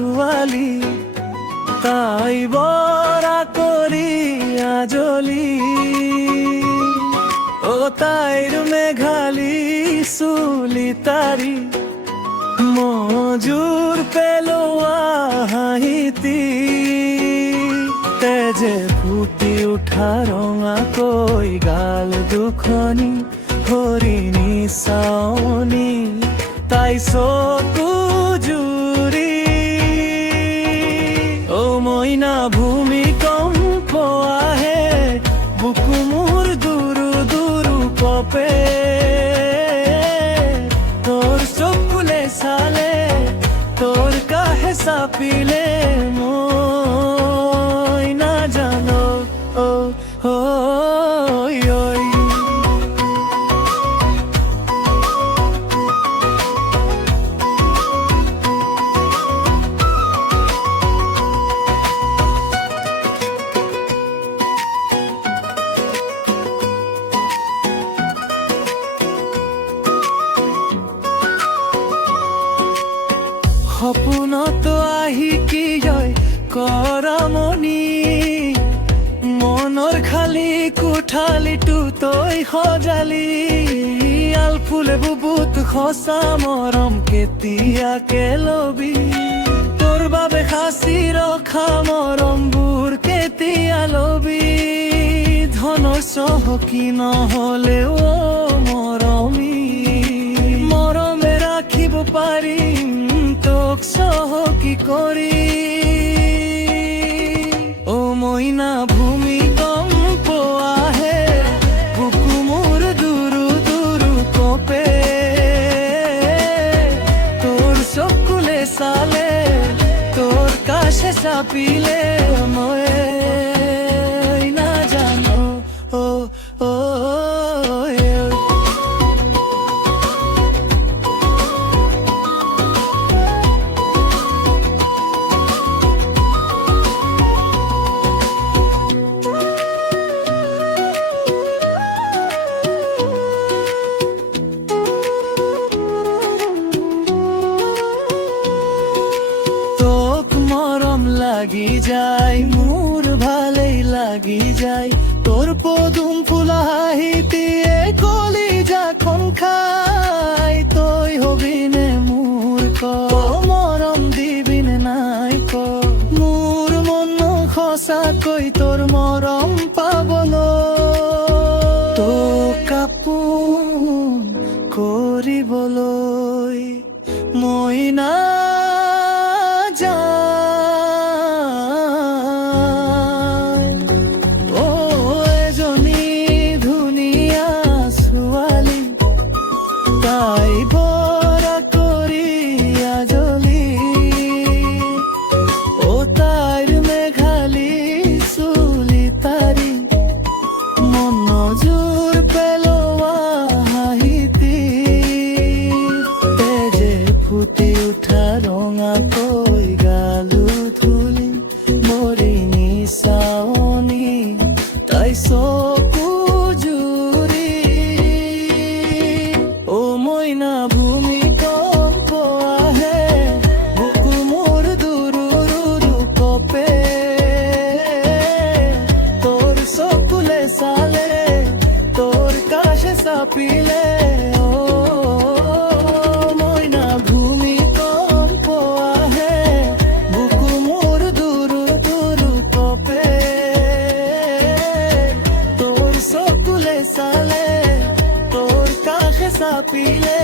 ছোৱালী তাই বৰা কৰি আজলি ও তাইৰ মেঘালী চুলি তাৰি মজুৰ পেলোৱা হাঁহিতি তেজে ফুটি উঠা ৰঙাকৈ গাল দুখনি হৰিণী চাৱনী তাই চকু জুৰি ও মইনা ভূমিকম্প আহে বুকু মোৰ দুৰু দুৰু কপে তোৰ চকুলে চালে তোৰ কাহে চাপিলে মই নাজানো ঐ সপোনত আহি কি জয় কৰামনি মনৰ খালী কোঠালিটো তই সজালি আলফুলে বুবুত সঁচা মৰম কেতিয়াকে লবি তোৰ বাবে সাঁচি ৰখা মৰমবোৰ কেতিয়া লবি ধনৰ চহকী নহলেও মৰমী মৰমে ৰাখিব পাৰিম তোক চহকী কৰি ও মইনা ভূমিকম্প আহে বুকু মোৰ দুৰু দুৰু কপে তোৰ চকুলে চালে তোৰ কাষে চাপিলে মই নাজানো লাগি যায় মোৰ ভালেই লাগি যায় তোৰ পদুম ফুল হাঁহিতিয়ে কলিজাখন খাই তই হবিনে মোৰ ক মৰম দিবিনে নাই ক মোৰ মন সঁচাকৈ তোৰ মৰম পাবলৈ তোক আপোন কৰিবলৈ মই না তাই বৰা কৰি আজলি ও তাইৰ মেঘালী চুলি তাৰি মনজুৰ পেলোৱা হাঁহিতি তেজে ফুটি উঠা ৰঙাকৈ গালু ধুলি মৰিণী চাৱনী তাই চকু ভূমিকম্প আহে বুকু মোৰ দুৰু দুৰু কপে তোৰ চকুলে চালে তোৰ কাষে চাপিলে মইনা ভূমিকম্প আহে বুকু মোৰ দুৰু দুৰু কপে তোৰ চকুলে চালে তোৰ কাষে চাপিলে